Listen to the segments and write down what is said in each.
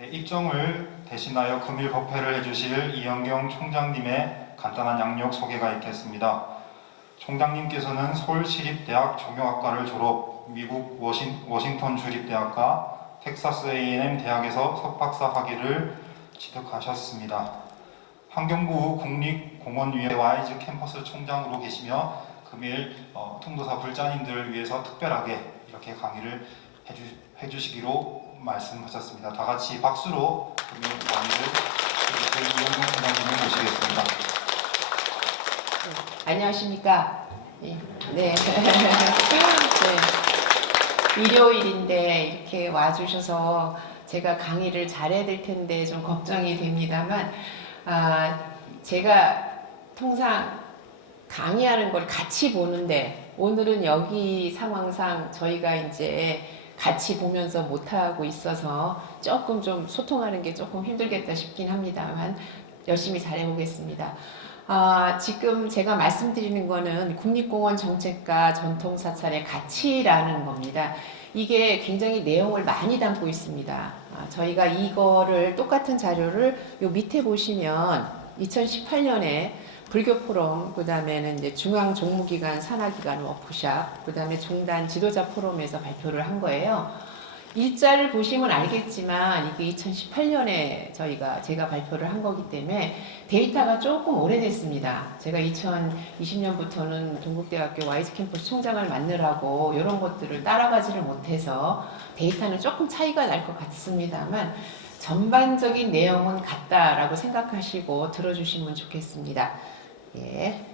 네, 입정을 대신하여 금일 법회를 해주실 이영경 총장님의 간단한 양력 소개가 있겠습니다. 총장님께서는 서울시립대학 종교학과를 졸업, 미국 워싱턴 주립대학과 텍사스 A&M 대학에서 석박사 학위를 취득하셨습니다. 환경부 국립공원위원회 와이즈 캠퍼스 총장으로 계시며 금일 통도사 불자님들을 위해서 특별하게 이렇게 강의를 해주시기로 말씀하셨습니다. 다 같이 박수로 금일 강의를 해주실 이영경 총장님을 모시겠습니다. 안녕하십니까? 네. 네. 일요일인데 이렇게 와주셔서 제가 강의를 잘해야 될 텐데 좀 걱정이 됩니다만, 제가 통상 강의하는 걸 같이 보는데 오늘은 여기 상황상 저희가 이제 같이 보면서 못하고 있어서 조금 좀 소통하는 게 조금 힘들겠다 싶긴 합니다만 열심히 잘해보겠습니다. 지금 제가 말씀드리는 거는 국립공원 정책과 전통사찰의 가치라는 겁니다. 이게 굉장히 내용을 많이 담고 있습니다. 저희가 이거를 똑같은 자료를 요 밑에 보시면 2018년에 불교포럼, 그 다음에는 이제 중앙종무기관 산하기관 워크샵, 그 다음에 종단 지도자 포럼에서 발표를 한 거예요. 일자를 보시면 알겠지만 이게 2018년에 제가 발표를 한 거기 때문에 데이터가 조금 오래됐습니다. 제가 2020년부터는 동국대학교 와이즈 캠퍼스 총장을 맡느라고 이런 것들을 따라가지를 못해서 데이터는 조금 차이가 날 것 같습니다만 전반적인 내용은 같다라고 생각하시고 들어주시면 좋겠습니다. 예.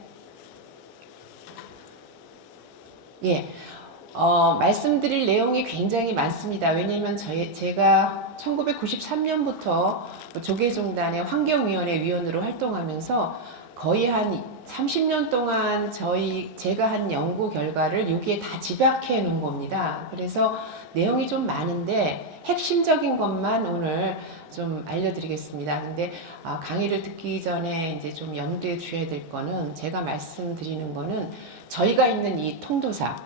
말씀드릴 내용이 굉장히 많습니다. 왜냐하면 제가 1993년부터 조계종단의 환경위원회 위원으로 활동하면서 거의 한 30년 동안 제가 한 연구 결과를 여기에 다 집약해 놓은 겁니다. 그래서 내용이 좀 많은데 핵심적인 것만 오늘 좀 알려드리겠습니다. 근데 강의를 듣기 전에 이제 좀 염두에 두셔야 될 거는, 제가 말씀드리는 거는 저희가 있는 이 통도사,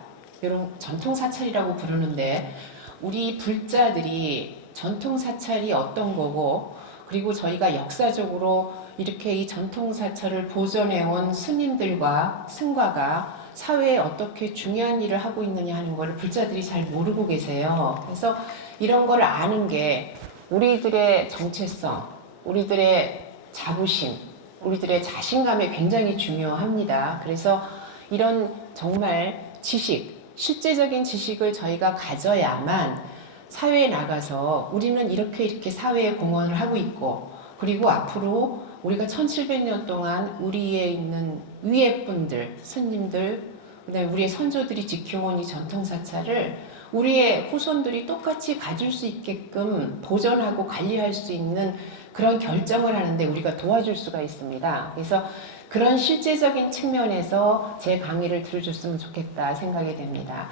이런 전통사찰이라고 부르는데, 우리 불자들이 전통사찰이 어떤 거고, 그리고 저희가 역사적으로 이렇게 이 전통사찰을 보존해온 스님들과 승과가 사회에 어떻게 중요한 일을 하고 있느냐 하는 거를 불자들이 잘 모르고 계세요. 그래서 이런 걸 아는 게 우리들의 정체성, 우리들의 자부심, 우리들의 자신감에 굉장히 중요합니다. 그래서 이런 정말 지식, 실제적인 지식을 저희가 가져야만 사회에 나가서 우리는 이렇게 사회에 공헌을 하고 있고, 그리고 앞으로 우리가 1700년 동안 우리에 있는 위에 분들, 스님들, 그다음에 우리의 선조들이 지켜온 이 전통사찰을 우리의 후손들이 똑같이 가질 수 있게끔 보존하고 관리할 수 있는 그런 결정을 하는데 우리가 도와줄 수가 있습니다. 그래서 그런 실제적인 측면에서 제 강의를 들어줬으면 좋겠다 생각이 됩니다.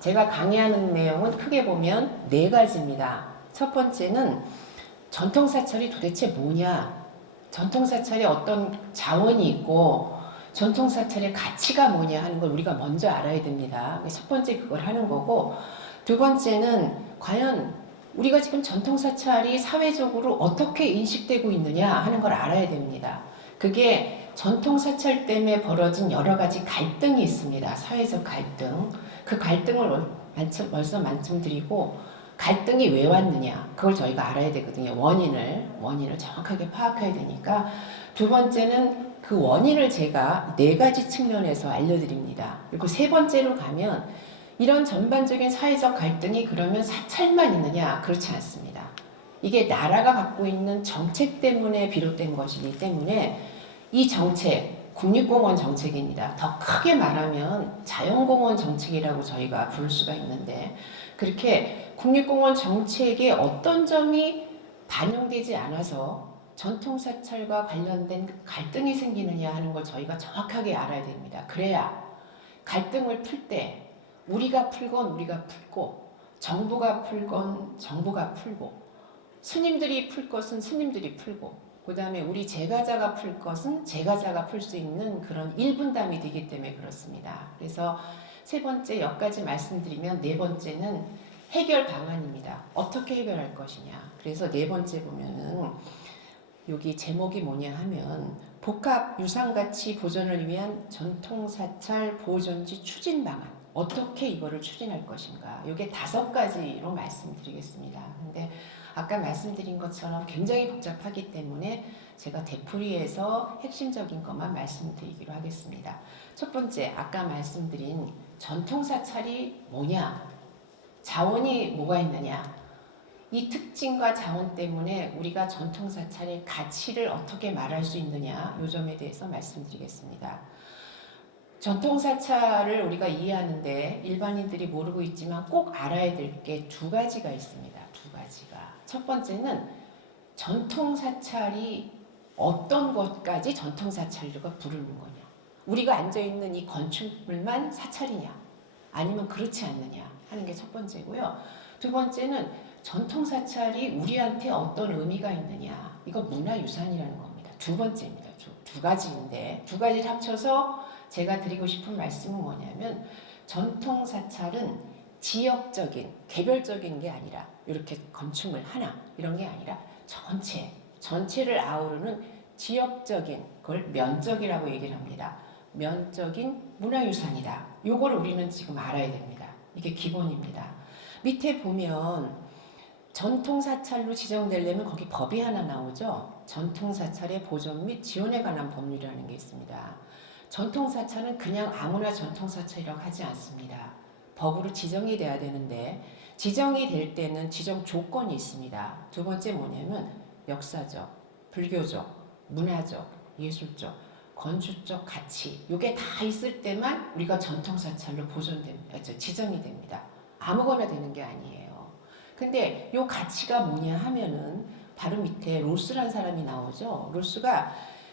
제가 강의하는 내용은 크게 보면 4가지입니다. 첫 번째는 전통사찰이 도대체 뭐냐, 전통사찰에 어떤 자원이 있고 전통사찰의 가치가 뭐냐 하는 걸 우리가 먼저 알아야 됩니다. 첫 번째 그걸 하는 거고, 두 번째는 과연 우리가 지금 전통사찰이 사회적으로 어떻게 인식되고 있느냐 하는 걸 알아야 됩니다. 그게 전통사찰 때문에 벌어진 여러 가지 갈등이 있습니다. 사회적 갈등. 그 갈등을 벌써 말씀드리고, 갈등이 왜 왔느냐 그걸 저희가 알아야 되거든요. 원인을 정확하게 파악해야 되니까. 두 번째는 그 원인을 제가 4가지 측면에서 알려드립니다. 그리고 세 번째로 가면, 이런 전반적인 사회적 갈등이 그러면 사찰만 있느냐? 그렇지 않습니다. 이게 나라가 갖고 있는 정책 때문에 비롯된 것이기 때문에 이 정책, 국립공원 정책입니다. 더 크게 말하면 자연공원 정책이라고 저희가 부를 수가 있는데, 그렇게 국립공원 정책에 어떤 점이 반영되지 않아서 전통사찰과 관련된 갈등이 생기느냐 하는 걸 저희가 정확하게 알아야 됩니다. 그래야 갈등을 풀 때 우리가 풀건 우리가 풀고, 정부가 풀건 정부가 풀고, 스님들이 풀 것은 스님들이 풀고, 그 다음에 우리 제가자가 풀 것은 제가자가 풀 수 있는 그런 일분담이 되기 때문에 그렇습니다. 그래서 세 번째, 여기까지 말씀드리면 네 번째는 해결 방안입니다. 어떻게 해결할 것이냐. 그래서 네 번째 보면은 여기 제목이 뭐냐 하면 복합 유산가치 보존을 위한 전통사찰 보존지 추진 방안. 어떻게 이거를 추진할 것인가. 이게 5가지로 말씀드리겠습니다. 근데 아까 말씀드린 것처럼 굉장히 복잡하기 때문에 제가 되풀이해서 핵심적인 것만 말씀드리기로 하겠습니다. 첫 번째, 아까 말씀드린 전통사찰이 뭐냐? 자원이 뭐가 있느냐? 이 특징과 자원 때문에 우리가 전통사찰의 가치를 어떻게 말할 수 있느냐, 이 점에 대해서 말씀드리겠습니다. 전통사찰을 우리가 이해하는데 일반인들이 모르고 있지만 꼭 알아야 될 게 2가지가 있습니다. 2가지가. 첫 번째는 전통사찰이 어떤 것까지 전통사찰류가 부르는 거냐. 우리가 앉아있는 이 건축물만 사찰이냐, 아니면 그렇지 않느냐 하는 게 첫 번째고요. 2번째는 전통사찰이 우리한테 어떤 의미가 있느냐. 이거 문화유산이라는 겁니다. 2번째입니다. 2가지인데 2가지를 합쳐서 제가 드리고 싶은 말씀은 뭐냐면 전통사찰은 지역적인, 개별적인 게 아니라 이렇게 건축물 하나 이런 게 아니라 전체를 아우르는 지역적인 걸 면적이라고 얘기를 합니다. 면적인 문화유산이다. 요거를 우리는 지금 알아야 됩니다. 이게 기본입니다. 밑에 보면 전통사찰로 지정되려면 거기 법이 하나 나오죠. 전통사찰의 보존 및 지원에 관한 법률이라는 게 있습니다. 전통사찰은 그냥 아무나 전통사찰이라고 하지 않습니다. 법으로 지정이 돼야 되는데 지정이 될 때는 지정 조건이 있습니다. 2번째 뭐냐면 역사적, 불교적, 문화적, 예술적, 건축적 가치 이게 다 있을 때만 우리가 전통사찰로 지정이 됩니다. 아무거나 되는 게 아니에요. 근데 이 가치가 뭐냐 하면은 바로 밑에 로스란 사람이 나오죠. 로스가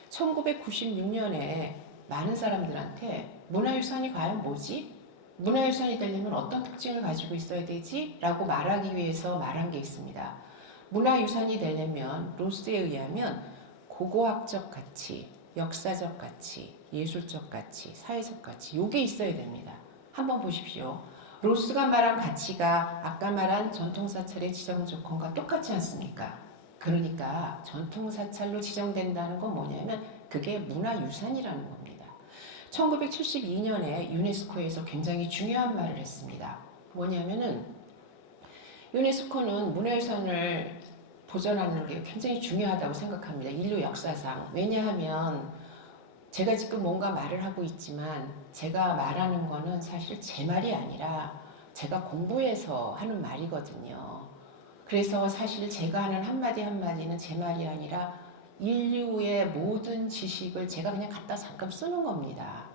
1996년에 많은 사람들한테 문화유산이 과연 뭐지? 문화유산이 되려면 어떤 특징을 가지고 있어야 되지? 라고 말하기 위해서 말한 게 있습니다. 문화유산이 되려면 로스에 의하면 고고학적 가치, 역사적 가치, 예술적 가치, 사회적 가치 요게 있어야 됩니다. 한번 보십시오. 로스가 말한 가치가 아까 말한 전통사찰의 지정 조건과 똑같지 않습니까? 그러니까 전통사찰로 지정된다는 건 뭐냐면 그게 문화유산이라는 겁니다. 1972년에 유네스코에서 굉장히 중요한 말을 했습니다. 뭐냐면은 유네스코는 문화유산을 보존하는 게 굉장히 중요하다고 생각합니다. 인류 역사상. 왜냐하면 제가 지금 뭔가 말을 하고 있지만 제가 말하는 거는 사실 제 말이 아니라 제가 공부해서 하는 말이거든요. 그래서 사실 제가 하는 한마디 한마디는 제 말이 아니라 인류의 모든 지식을 제가 그냥 갖다 잠깐 쓰는 겁니다.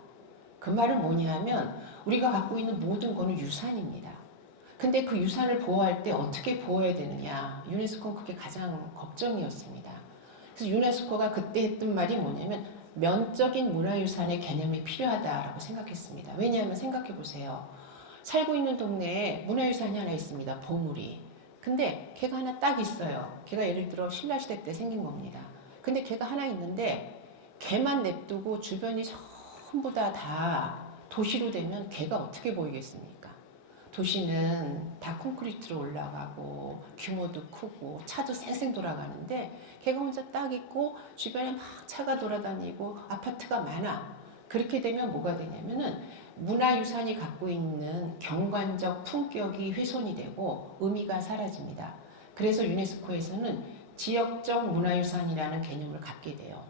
그 말은 뭐냐면 우리가 갖고 있는 모든 거는 유산입니다. 근데 그 유산을 보호할 때 어떻게 보호해야 되느냐. 유네스코는 그게 가장 걱정이었습니다. 그래서 유네스코가 그때 했던 말이 뭐냐면 면적인 문화유산의 개념이 필요하다라고 생각했습니다. 왜냐하면 생각해보세요. 살고 있는 동네에 문화유산이 하나 있습니다. 보물이. 근데 걔가 하나 딱 있어요. 걔가 예를 들어 신라시대 때 생긴 겁니다. 근데 걔가 하나 있는데 걔만 냅두고 주변이 전부 다 도시로 되면 걔가 어떻게 보이겠습니까? 도시는 다 콘크리트로 올라가고 규모도 크고 차도 쌩쌩 돌아가는데 걔가 혼자 딱 있고 주변에 막 차가 돌아다니고 아파트가 많아. 그렇게 되면 뭐가 되냐면은 문화유산이 갖고 있는 경관적 품격이 훼손이 되고 의미가 사라집니다. 그래서 유네스코에서는 지역적 문화유산이라는 개념을 갖게 돼요.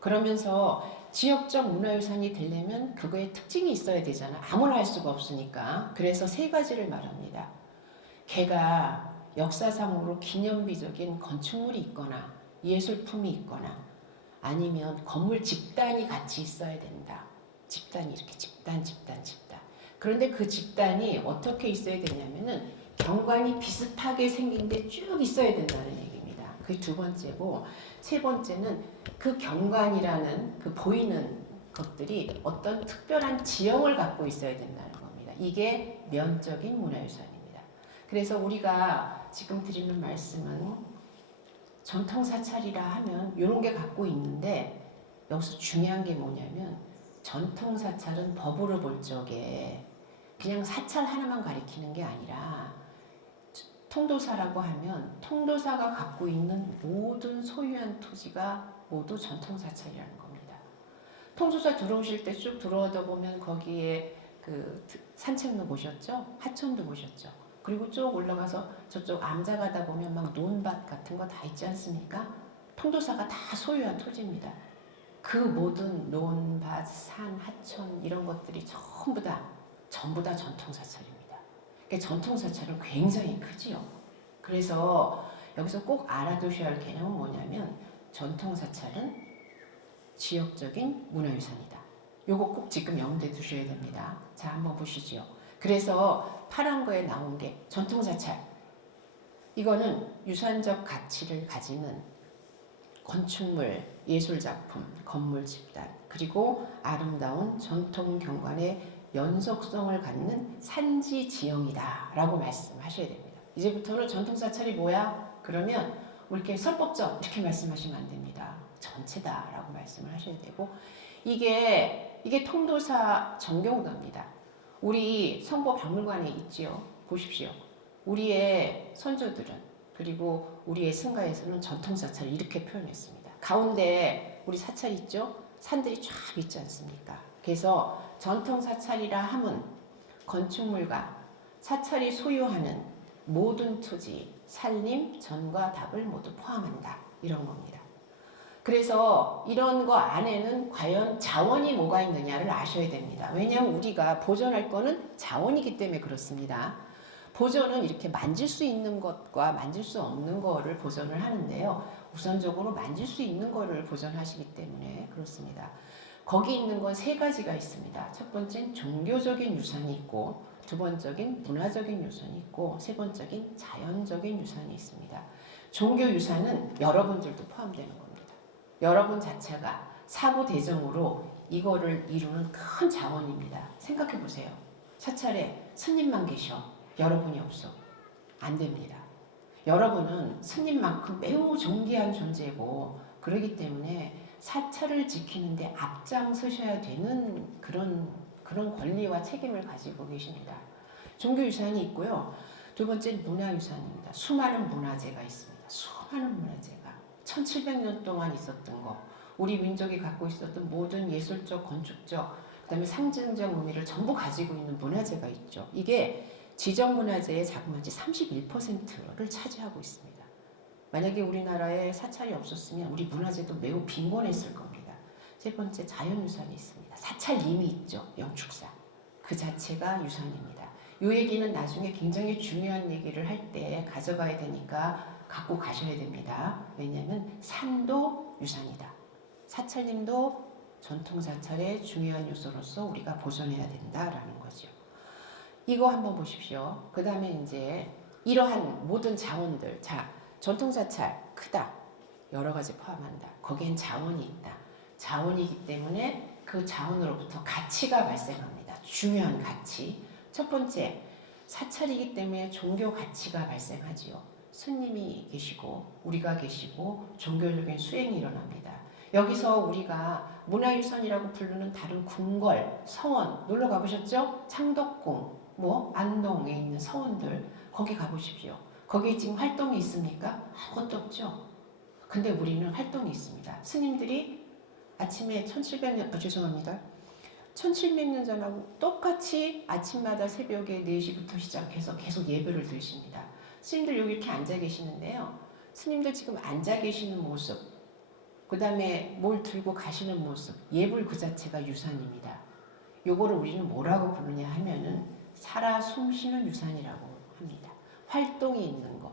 그러면서 지역적 문화유산이 되려면 그거에 특징이 있어야 되잖아. 아무나 할 수가 없으니까. 그래서 3가지를 말합니다. 걔가 역사상으로 기념비적인 건축물이 있거나 예술품이 있거나 아니면 건물 집단이 같이 있어야 된다. 집단이 이렇게 집단. 그런데 그 집단이 어떻게 있어야 되냐면은 경관이 비슷하게 생긴 데 쭉 있어야 된다는 얘기입니다. 그게 2번째고 3번째는 그 경관이라는 그 보이는 것들이 어떤 특별한 지형을 갖고 있어야 된다는 겁니다. 이게 면적인 문화유산입니다. 그래서 우리가 지금 드리는 말씀은 전통사찰이라 하면 이런 게 갖고 있는데 여기서 중요한 게 뭐냐면 전통사찰은 법으로 볼 적에 그냥 사찰 하나만 가리키는 게 아니라 통도사라고 하면 통도사가 갖고 있는 모든 소유한 토지가 모두 전통사찰이라는 겁니다. 통도사 들어오실 때 쭉 들어오다 보면 거기에 그 산책로 보셨죠? 하천도 보셨죠? 그리고 쭉 올라가서 저쪽 암자 가다 보면 막 논밭 같은 거 다 있지 않습니까? 통도사가 다 소유한 토지입니다. 그 모든 논밭, 산, 하천 이런 것들이 전부 다 전통사찰입니다. 그러니까 전통사찰은 굉장히 크지요. 그래서 여기서 꼭 알아두셔야 할 개념은 뭐냐면 전통사찰은 지역적인 문화유산이다. 요거 꼭 지금 염두에 두셔야 됩니다. 자, 한번 보시죠. 그래서 파란 거에 나온 게 전통사찰. 이거는 유산적 가치를 가지는 건축물, 예술작품, 건물 집단, 그리고 아름다운 전통 경관의 연속성을 갖는 산지 지형이다 라고 말씀하셔야 됩니다. 이제부터는 전통사찰이 뭐야? 그러면 우리 이렇게 설법적 이렇게 말씀하시면 안 됩니다. 전체다 라고 말씀을 하셔야 되고, 이게 통도사 정경도입니다. 우리 성보 박물관에 있지요. 보십시오. 우리의 선조들은, 그리고 우리의 승가에서는 전통사찰을 이렇게 표현했습니다. 가운데 우리 사찰 있죠? 산들이 쫙 있지 않습니까? 그래서 전통사찰이라 함은 건축물과 사찰이 소유하는 모든 토지, 산림, 전과 답을 모두 포함한다. 이런 겁니다. 그래서 이런 거 안에는 과연 자원이 뭐가 있느냐를 아셔야 됩니다. 왜냐하면 우리가 보존할 거는 자원이기 때문에 그렇습니다. 보존은 이렇게 만질 수 있는 것과 만질 수 없는 거를 보존을 하는데요. 우선적으로 만질 수 있는 거를 보존하시기 때문에 그렇습니다. 거기 있는 건 세 가지가 있습니다. 첫 번째는 종교적인 유산이 있고, 두 번째는 문화적인 유산이 있고, 세 번째는 자연적인 유산이 있습니다. 종교 유산은 여러분들도 포함되는 겁니다. 여러분 자체가 사고대정으로 이거를 이루는 큰 자원입니다. 생각해 보세요. 사찰에 스님만 계셔. 여러분이 없어. 안 됩니다. 여러분은 스님만큼 매우 존귀한 존재고, 그러기 때문에 사찰을 지키는데 앞장서셔야 되는 그런 권리와 책임을 가지고 계십니다. 종교유산이 있고요. 두 번째는 문화유산입니다. 수많은 문화재가 있습니다. 수많은 문화재가 1700년 동안 있었던 거, 우리 민족이 갖고 있었던 모든 예술적, 건축적, 그 다음에 상징적 의미를 전부 가지고 있는 문화재가 있죠. 이게 지정문화재의 자그마치 31%를 차지하고 있습니다. 만약에 우리나라에 사찰이 없었으면 우리 문화재도 매우 빈곤했을 겁니다. 세 번째, 자연유산이 있습니다. 사찰림이 있죠. 영축사. 그 자체가 유산입니다. 이 얘기는 나중에 굉장히 중요한 얘기를 할 때 가져가야 되니까 갖고 가셔야 됩니다. 왜냐하면 산도 유산이다. 사찰림도 전통사찰의 중요한 요소로서 우리가 보존해야 된다라는 거죠. 이거 한번 보십시오. 그 다음에 이제 이러한 모든 자원들, 자, 전통사찰 크다. 여러 가지 포함한다. 거기엔 자원이 있다. 자원이기 때문에 그 자원으로부터 가치가 발생합니다. 중요한 가치. 첫 번째, 사찰이기 때문에 종교 가치가 발생하지요. 스님이 계시고 우리가 계시고 종교적인 수행이 일어납니다. 여기서 우리가 문화유산이라고 부르는 다른 궁궐, 서원 놀러 가보셨죠? 창덕궁, 안동에 있는 서원들 거기 가보십시오. 거기에 지금 활동이 있습니까? 아무것도 없죠. 근데 우리는 활동이 있습니다. 스님들이 아침에 1700년 전하고 똑같이 아침마다 새벽에 4시부터 시작해서 계속 예배를 드십니다. 스님들 여기 이렇게 앉아 계시는데요. 스님들 지금 앉아 계시는 모습, 그 다음에 뭘 들고 가시는 모습, 예불 그 자체가 유산입니다. 요거를 우리는 뭐라고 부르냐 하면은 살아 숨쉬는 유산이라고 합니다. 활동이 있는 거.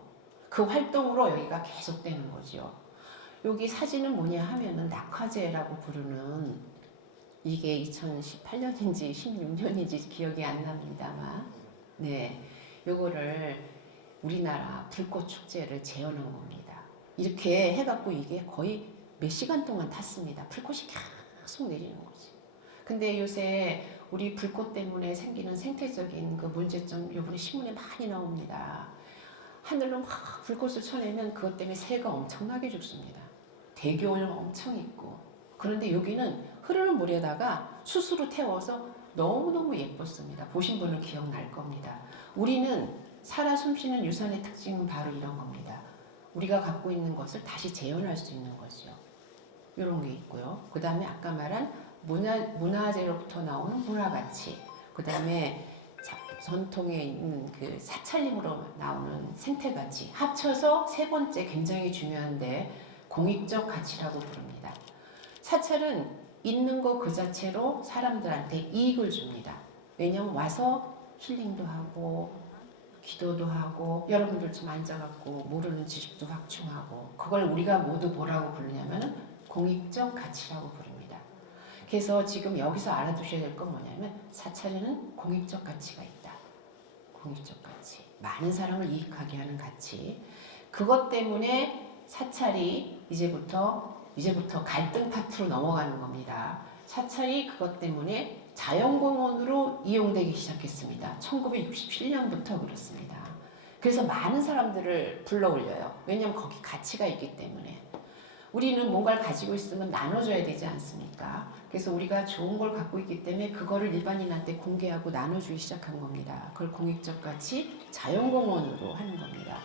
그 활동으로 여기가 계속되는 거죠. 여기 사진은 뭐냐 하면은 낙화제라고 부르는, 이게 2018년인지 16년인지 기억이 안 납니다만, 네, 요거를 우리나라 불꽃 축제를 재현한 겁니다. 이렇게 해갖고 이게 거의 몇 시간 동안 탔습니다. 불꽃이 계속 내리는 거지. 근데 요새 우리 불꽃 때문에 생기는 생태적인 그 문제점 요번에 신문에 많이 나옵니다. 하늘로 막 불꽃을 쳐내면 그것 때문에 새가 엄청나게 죽습니다. 대기오염 엄청 있고. 그런데 여기는 흐르는 물에다가 수수로 태워서 너무너무 예뻤습니다. 보신 분은 기억날 겁니다. 우리는 살아 숨쉬는 유산의 특징은 바로 이런 겁니다. 우리가 갖고 있는 것을 다시 재현할 수 있는 거죠. 이런 게 있고요. 그 다음에 아까 말한 문화재로부터 나오는 문화가치, 그 다음에 전통에 있는 그 사찰림으로 나오는 생태가치, 합쳐서 세 번째 굉장히 중요한데 공익적 가치라고 부릅니다. 사찰은 있는 거 그 자체로 사람들한테 이익을 줍니다. 왜냐면 와서 힐링도 하고 기도도 하고 여러분들 좀 앉아갖고 모르는 지식도 확충하고, 그걸 우리가 모두 뭐라고 부르냐면 공익적 가치라고 부릅니다. 그래서 지금 여기서 알아두셔야 될 건 뭐냐면 사찰에는 공익적 가치가 있다. 공익적 가치, 많은 사람을 이익하게 하는 가치. 그것 때문에 사찰이 이제부터 갈등 파트로 넘어가는 겁니다. 사찰이 그것 때문에 자연공원으로 이용되기 시작했습니다. 1967년부터 그렇습니다. 그래서 많은 사람들을 불러올려요. 왜냐하면 거기 가치가 있기 때문에. 우리는 뭔가를 가지고 있으면 나눠줘야 되지 않습니까? 그래서 우리가 좋은 걸 갖고 있기 때문에 그거를 일반인한테 공개하고 나눠주기 시작한 겁니다. 그걸 공익적 가치, 자연공원으로 하는 겁니다.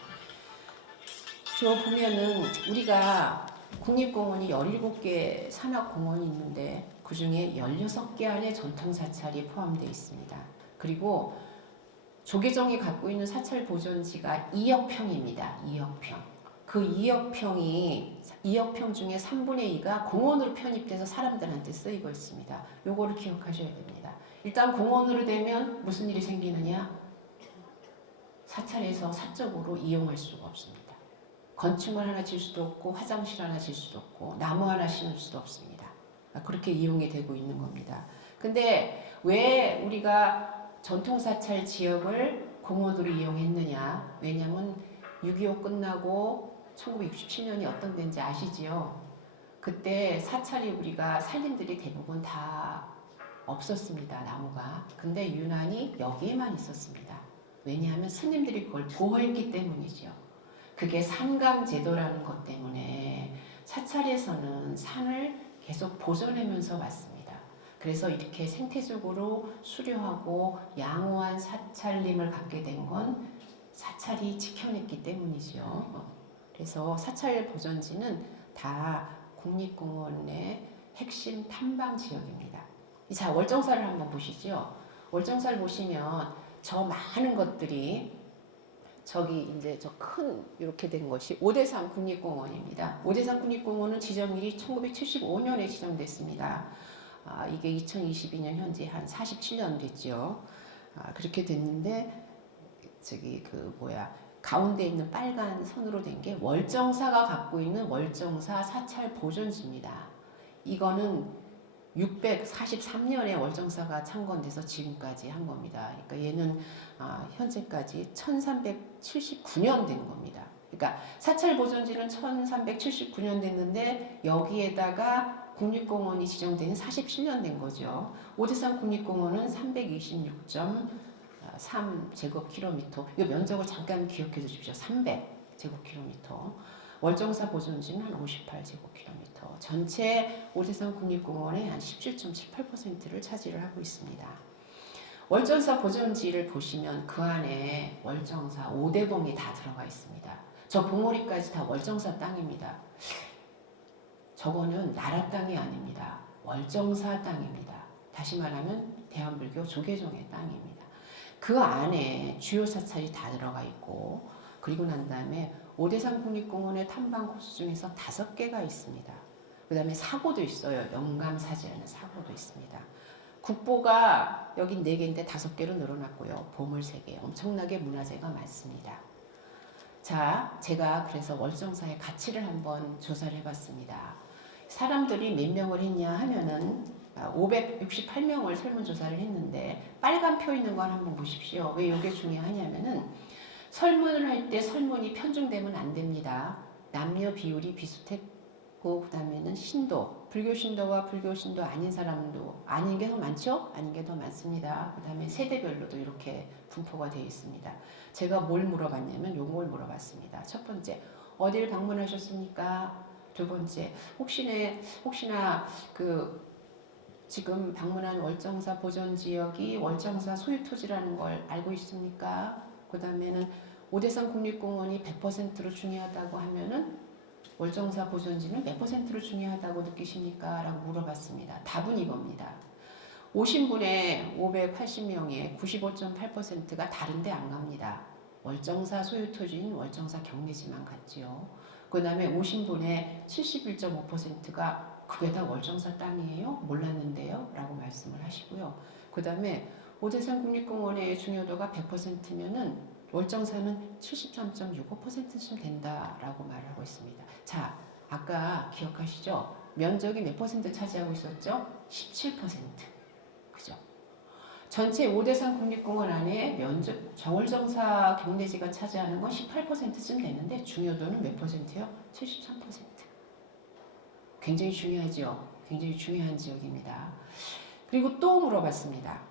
저 보면은 우리가 국립공원이 17개 산악공원이 있는데 그 중에 16개 안에 전통사찰이 포함되어 있습니다. 그리고 조계종이 갖고 있는 사찰 보존지가 2억 평입니다. 2억 평. 그 2억 평 중에 3분의 2가 공원으로 편입돼서 사람들한테 쓰이고 있습니다. 요거를 기억하셔야 됩니다. 일단 공원으로 되면 무슨 일이 생기느냐? 사찰에서 사적으로 이용할 수가 없습니다. 건축물 하나 질 수도 없고 화장실 하나 질 수도 없고 나무 하나 심을 수도 없습니다. 그렇게 이용이 되고 있는 겁니다. 근데 왜 우리가 전통사찰 지역을 공원으로 이용했느냐? 왜냐면 6.25 끝나고 1967년이 어떤 데인지 아시지요? 그때 사찰이 우리가 살림들이 대부분 다 없었습니다. 나무가. 근데 유난히 여기에만 있었습니다. 왜냐하면 스님들이 그걸 보호했기 때문이죠. 그게 산감제도라는 것 때문에 사찰에서는 산을 계속 보존하면서 왔습니다. 그래서 이렇게 생태적으로 수려하고 양호한 사찰림을 갖게 된 건 사찰이 지켜냈기 때문이죠. 그래서 사찰 보존지는 다 국립공원의 핵심 탐방 지역입니다. 자, 월정사를 한번 보시죠. 월정사를 보시면 저 많은 것들이 저기 이제 저 큰 이렇게 된 것이 오대산 국립공원입니다. 오대산 국립공원은 지정일이 1975년에 지정됐습니다. 이게 2022년 현재 한 47년 됐죠. 그렇게 됐는데 저기 가운데 있는 빨간 선으로 된 게 월정사가 갖고 있는 월정사 사찰 보존지입니다. 이거는 643년에 월정사가 창건돼서 지금까지 한 겁니다. 그러니까 얘는 현재까지 1379년 된 겁니다. 그러니까 사찰 보존지는 1379년 됐는데 여기에다가 국립공원이 지정된 47년 된 거죠. 오대산 국립공원은 326.3제곱킬로미터. 이 면적을 잠깐 기억해 주십시오. 300제곱킬로미터. 월정사 보존지는 한 58제곱킬로미터. 전체 오대산 국립공원의 한 17.78%를 차지를 하고 있습니다. 월정사 보존지를 보시면 그 안에 월정사 5대봉이 다 들어가 있습니다. 저 봉오리까지 다 월정사 땅입니다. 저거는 나라 땅이 아닙니다. 월정사 땅입니다. 다시 말하면 대한불교 조계종의 땅입니다. 그 안에 주요 사찰이 다 들어가 있고, 그리고 난 다음에 오대산 국립공원의 탐방 코스 중에서 5개가 있습니다. 그 다음에 사고도 있어요. 영감사지라는 사고도 있습니다. 국보가 여긴 4개인데 5개로 늘어났고요. 보물 3개. 엄청나게 문화재가 많습니다. 자, 제가 그래서 월정사의 가치를 한번 조사를 해봤습니다. 사람들이 몇 명을 했냐 하면은 568명을 설문조사를 했는데 빨간 표 있는 걸 한번 보십시오. 왜 이게 중요하냐면은 설문을 할 때 설문이 편중되면 안 됩니다. 남녀 비율이 비슷했고 그 다음에는 신도, 불교 신도와 불교 신도 아닌 사람도 아닌 게 더 많죠? 아닌 게 더 많습니다. 그 다음에 세대별로도 이렇게 분포가 되어 있습니다. 제가 뭘 물어봤냐면 요걸 물어봤습니다. 첫 번째, 어딜 방문하셨습니까? 두 번째, 혹시나 지금 방문한 월정사 보존지역이 월정사 소유토지라는 걸 알고 있습니까? 그 다음에는 오대산 국립공원이 100%로 중요하다고 하면은 월정사 보존지는 몇 %로 중요하다고 느끼십니까? 라고 물어봤습니다. 답은 이겁니다. 오신 분의 580명의 95.8%가 다른데 안 갑니다. 월정사 소유 토지인 월정사 경내지만 갔지요. 그 다음에 오신 분의 71.5%가 그게 다 월정사 땅이에요? 몰랐는데요? 라고 말씀을 하시고요. 그 다음에 오대산 국립공원의 중요도가 100%면은 월정사는 73.65%쯤 된다라고 말을 하고 있습니다. 자, 아까 기억하시죠? 면적이 몇 % 차지하고 있었죠? 17%. 그죠? 전체 오대산 국립공원 안에 면적, 정월정사 경내지가 차지하는 건 18%쯤 되는데 중요도는 몇 %예요? 73%. 굉장히 중요하죠. 굉장히 중요한 지역입니다. 그리고 또 물어봤습니다.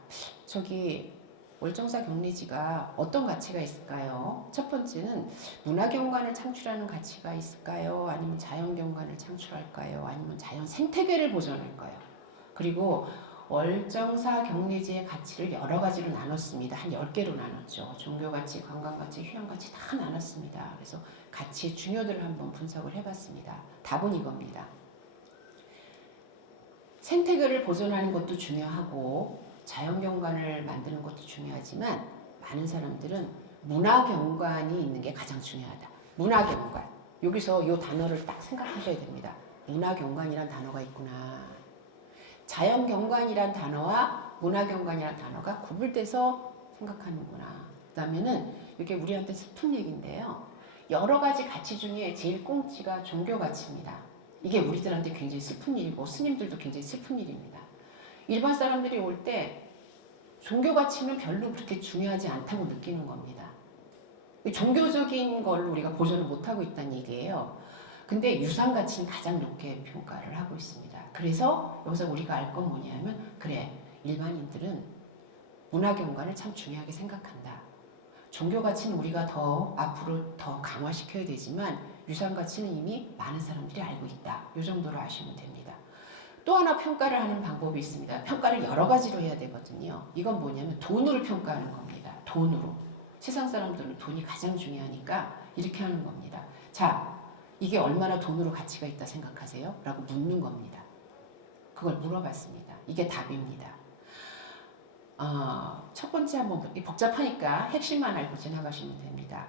저기 월정사 경내지가 어떤 가치가 있을까요? 첫 번째는 문화경관을 창출하는 가치가 있을까요? 아니면 자연경관을 창출할까요? 아니면 자연 생태계를 보존할까요? 그리고 월정사 경내지의 가치를 여러 가지로 나눴습니다. 한 10개로 나눴죠. 종교가치, 관광가치, 휴양가치 다 나눴습니다. 그래서 가치의 중요도를 한번 분석을 해봤습니다. 답은 이겁니다. 생태계를 보존하는 것도 중요하고 자연경관을 만드는 것도 중요하지만 많은 사람들은 문화경관이 있는 게 가장 중요하다. 문화경관. 여기서 이 단어를 딱 생각하셔야 됩니다. 문화경관이란 단어가 있구나. 자연경관이란 단어와 문화경관이란 단어가 구분돼서 생각하는구나. 그 다음에는 이게 우리한테 슬픈 얘기인데요. 여러 가지 가치 중에 제일 꽁치가 종교가치입니다. 이게 우리들한테 굉장히 슬픈 일이고 스님들도 굉장히 슬픈 일입니다. 일반 사람들이 올 때 종교가치는 별로 그렇게 중요하지 않다고 느끼는 겁니다. 종교적인 걸로 우리가 보존을 못하고 있다는 얘기예요. 근데 유산가치는 가장 높게 평가를 하고 있습니다. 그래서 여기서 우리가 알 건 뭐냐면 그래, 일반인들은 문화경관을 참 중요하게 생각한다. 종교가치는 우리가 더 앞으로 더 강화시켜야 되지만 유산가치는 이미 많은 사람들이 알고 있다. 이 정도로 아시면 됩니다. 또 하나 평가를 하는 방법이 있습니다. 평가를 여러 가지로 해야 되거든요. 이건 뭐냐면 돈으로 평가하는 겁니다. 돈으로. 세상 사람들은 돈이 가장 중요하니까 이렇게 하는 겁니다. 자, 이게 얼마나 돈으로 가치가 있다 생각하세요? 라고 묻는 겁니다. 그걸 물어봤습니다. 이게 답입니다. 첫 번째 한번 복잡하니까 핵심만 알고 지나가시면 됩니다.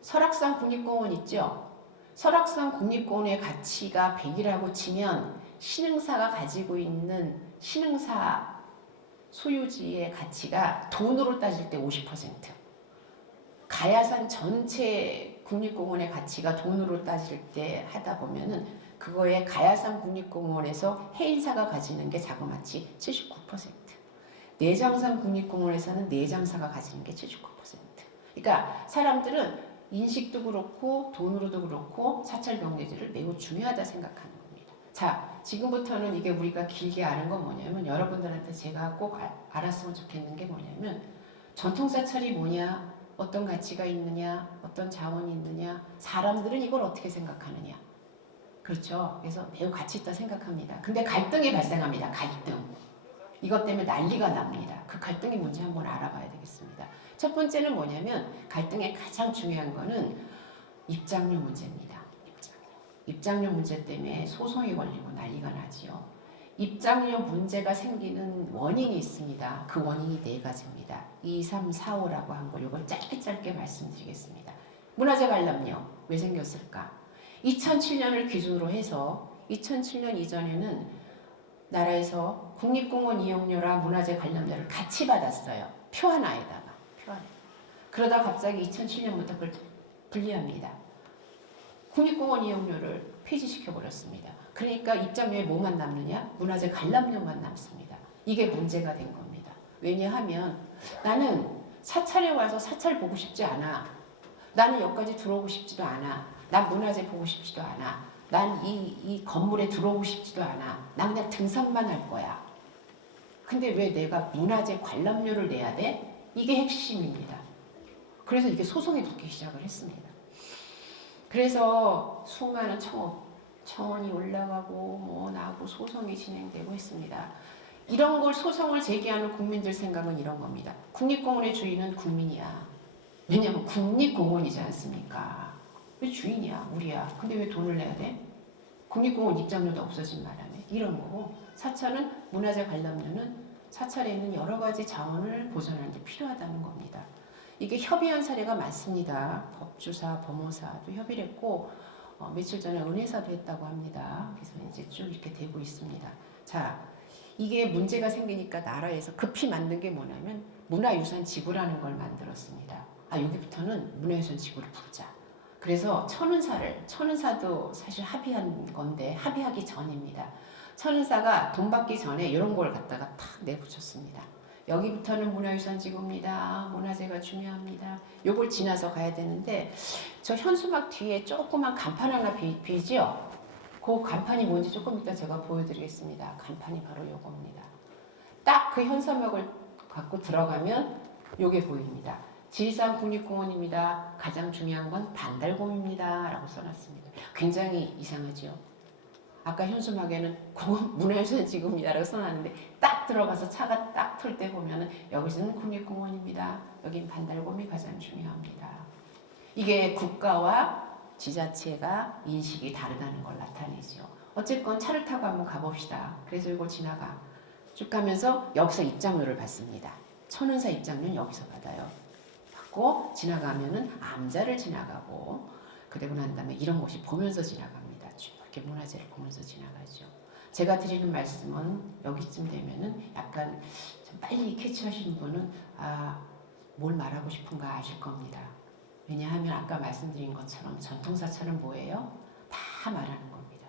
설악산 국립공원 있죠? 설악산 국립공원의 가치가 100이라고 치면 신흥사가 가지고 있는 신흥사 소유지의 가치가 돈으로 따질 때 50%. 가야산 전체 국립공원의 가치가 돈으로 따질 때 하다 보면은 그거에 가야산 국립공원에서 해인사가 가지는 게 자그마치 79%. 내장산 국립공원에서는 내장사가 가지는 게 79%. 그러니까 사람들은 인식도 그렇고 돈으로도 그렇고 사찰 경내지를 매우 중요하다 생각하는 겁니다. 자, 지금부터는 이게 우리가 길게 아는 건 뭐냐면 여러분들한테 제가 꼭 알았으면 좋겠는 게 뭐냐면 전통 사찰이 뭐냐, 어떤 가치가 있느냐, 어떤 자원이 있느냐, 사람들은 이걸 어떻게 생각하느냐. 그렇죠. 그래서 매우 가치 있다 생각합니다. 근데 갈등이 발생합니다. 갈등. 이것 때문에 난리가 납니다. 그 갈등이 뭔지 한번 알아봐야 되겠습니다. 첫 번째는 뭐냐면 갈등의 가장 중요한 거는 입장료 문제입니다. 입장료 문제 때문에 소송이 걸리고 난리가 나지요. 입장료 문제가 생기는 원인이 있습니다. 그 원인이 4가지입니다. 2, 3, 4, 5라고 한 걸 이걸 짧게 말씀드리겠습니다. 문화재 관람료 왜 생겼을까? 2007년을 기준으로 해서 2007년 이전에는 나라에서 국립공원 이용료랑 문화재 관람료를 같이 받았어요. 표 하나에다가. 표 하나. 그러다 갑자기 2007년부터 그걸 분리합니다. 국립공원 이용료를 폐지시켜버렸습니다. 그러니까 입장료에 뭐만 남느냐? 문화재 관람료만 남습니다. 이게 문제가 된 겁니다. 왜냐하면 나는 사찰에 와서 사찰 보고 싶지 않아. 나는 여기까지 들어오고 싶지도 않아. 난 문화재 보고 싶지도 않아. 난 이 건물에 들어오고 싶지도 않아. 난 그냥 등산만 할 거야. 근데 왜 내가 문화재 관람료를 내야 돼? 이게 핵심입니다. 그래서 이게 소송이 붙기 시작을 했습니다. 그래서 수많은 청원이 올라가고 뭐 나고 소송이 진행되고 있습니다. 이런 걸 소송을 제기하는 국민들 생각은 이런 겁니다. 국립공원의 주인은 국민이야. 왜냐하면 국립공원이지 않습니까? 왜 주인이야, 우리야. 근데 왜 돈을 내야 돼? 국립공원 입장료도 없어진 바람에 이런 거고, 사찰은 문화재 관람료는 사찰에 있는 여러 가지 자원을 보존하는 데 필요하다는 겁니다. 이게 협의한 사례가 많습니다. 법주사, 법무사도 협의를 했고 며칠 전에 은혜사도 했다고 합니다. 그래서 이제 쭉 이렇게 되고 있습니다. 자, 이게 문제가 생기니까 나라에서 급히 만든 게 뭐냐면 문화유산 지구라는 걸 만들었습니다. 아, 여기부터는 문화유산 지구를 부르자. 그래서 천은사도 사실 합의한 건데 합의하기 전입니다. 천은사가 돈 받기 전에 이런 걸 갖다가 탁 내붙였습니다. 여기부터는 문화유산 지구입니다. 문화재가 중요합니다. 요걸 지나서 가야 되는데 저 현수막 뒤에 조그만 간판 하나 비죠? 그 간판이 뭔지 조금 이따 제가 보여드리겠습니다. 간판이 바로 요겁니다. 딱 그 현수막을 갖고 들어가면 요게 보입니다. 지리산 국립공원입니다. 가장 중요한 건 반달곰입니다. 라고 써놨습니다. 굉장히 이상하죠? 아까 현수막에는 문화유산 지구입니다. 라고 써놨는데 딱 들어가서 차가 딱 털 때 보면은 여기서는 국립공원입니다. 여긴 반달곰이 가장 중요합니다. 이게 국가와 지자체가 인식이 다르다는 걸 나타내죠. 어쨌건 차를 타고 한번 가봅시다. 그래서 이걸 지나가. 쭉 가면서 여기서 입장료를 받습니다. 천은사 입장료는 여기서 받아요. 받고 지나가면은 암자를 지나가고 그러고 난 다음에 이런 곳이 보면서 지나갑니다. 쭉 이렇게 문화재를 보면서 지나가죠. 제가 드리는 말씀은 여기쯤 되면은 약간 좀 빨리 캐치하시는 분은 뭘 말하고 싶은가 아실 겁니다. 왜냐하면 아까 말씀드린 것처럼 전통사찰은 뭐예요? 다 말하는 겁니다.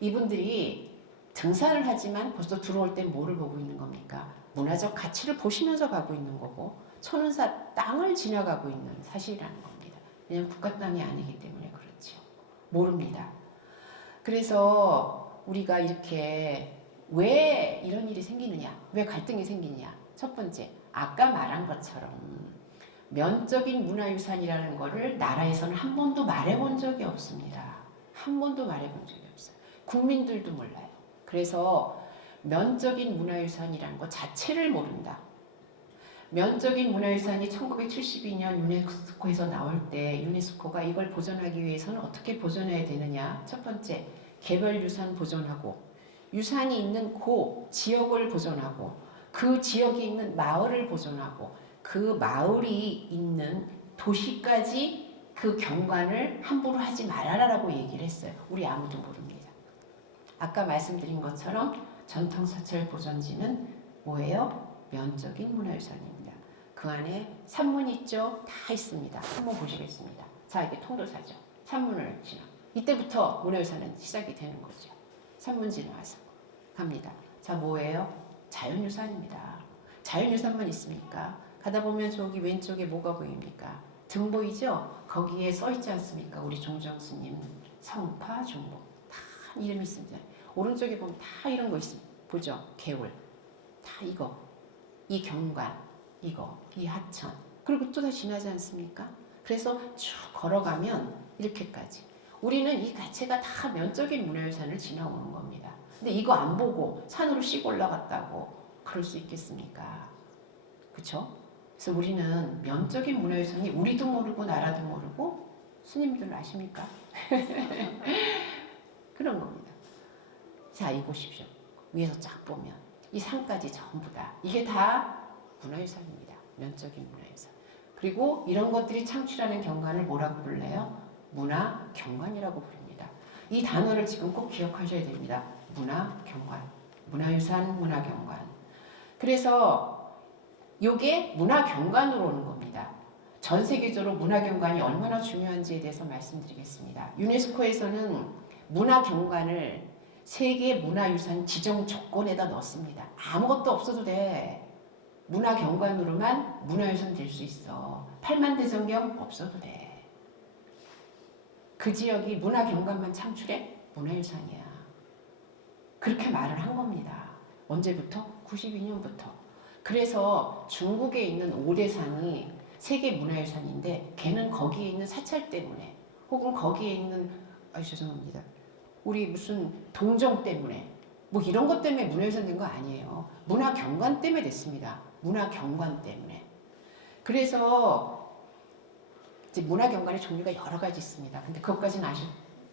이분들이 등산을 하지만 벌써 들어올 때 뭐를 보고 있는 겁니까? 문화적 가치를 보시면서 가고 있는 거고 천은사 땅을 지나가고 있는 사실이라는 겁니다. 왜냐하면 국가 땅이 아니기 때문에 그렇죠. 모릅니다. 그래서 우리가 이렇게 왜 이런 일이 생기느냐? 왜 갈등이 생기느냐? 첫 번째, 아까 말한 것처럼 면적인 문화유산이라는 거를 나라에서는 한 번도 말해본 적이 없습니다. 한 번도 말해본 적이 없어요. 국민들도 몰라요. 그래서 면적인 문화유산이라는 것 자체를 모른다. 면적인 문화유산이 1972년 유네스코에서 나올 때 유네스코가 이걸 보존하기 위해서는 어떻게 보존해야 되느냐. 첫 번째, 개별유산 보존하고 유산이 있는 그 지역을 보존하고 그 지역에 있는 마을을 보존하고 그 마을이 있는 도시까지 그 경관을 함부로 하지 말아라라고 얘기를 했어요. 우리 아무도 모릅니다. 아까 말씀드린 것처럼 전통사찰 보존지는 뭐예요? 면적인 문화유산입니다. 그 안에 산문 있죠? 다 있습니다. 한번 보시겠습니다. 자, 이게 통도사죠. 산문을 지나. 이때부터 문화유산은 시작이 되는 거죠. 산문 지나와서 갑니다. 자, 뭐예요? 자연유산입니다. 자연유산만 있습니까? 가다 보면 저기 왼쪽에 뭐가 보입니까? 등 보이죠? 거기에 써있지 않습니까? 우리 종정스님 성파 중복 다 이름이 있습니다. 오른쪽에 보면 다 이런 거 있습니다. 보죠? 개울 다 이거 이 경관 이거 이 하천 그리고 또 다 지나지 않습니까? 그래서 쭉 걸어가면 이렇게까지 우리는 이 자체가 다 면적인 문화유산을 지나오는 겁니다. 근데 이거 안 보고 산으로 씩 올라갔다고 그럴 수 있겠습니까? 그쵸? 그래서 우리는 면적인 문화유산이 우리도 모르고 나라도 모르고 스님들 아십니까? 그런 겁니다. 자, 이 보십시오. 위에서 쫙 보면 이 산까지 전부 다 이게 다 문화유산입니다. 면적인 문화유산. 그리고 이런 것들이 창출하는 경관을 뭐라고 불러요? 문화경관이라고 부릅니다. 이 단어를 지금 꼭 기억하셔야 됩니다. 문화경관, 문화유산, 문화경관. 그래서 이게 문화경관으로 오는 겁니다. 전 세계적으로 문화경관이 얼마나 중요한지에 대해서 말씀드리겠습니다. 유네스코에서는 문화경관을 세계 문화유산 지정 조건에다 넣습니다. 아무것도 없어도 돼. 문화경관으로만 문화유산 될 수 있어. 팔만대성경 없어도 돼. 그 지역이 문화경관만 창출해? 문화유산이야. 그렇게 말을 한 겁니다. 언제부터? 92년부터. 그래서 중국에 있는 오대산이 세계 문화유산인데 걔는 거기에 있는 사찰 때문에 혹은 거기에 있는 죄송합니다. 우리 무슨 동정 때문에 뭐 이런 것 때문에 문화유산 된 거 아니에요. 문화경관 때문에 됐습니다. 문화경관 때문에. 그래서 이제 문화경관의 종류가 여러 가지 있습니다. 근데 그것까지는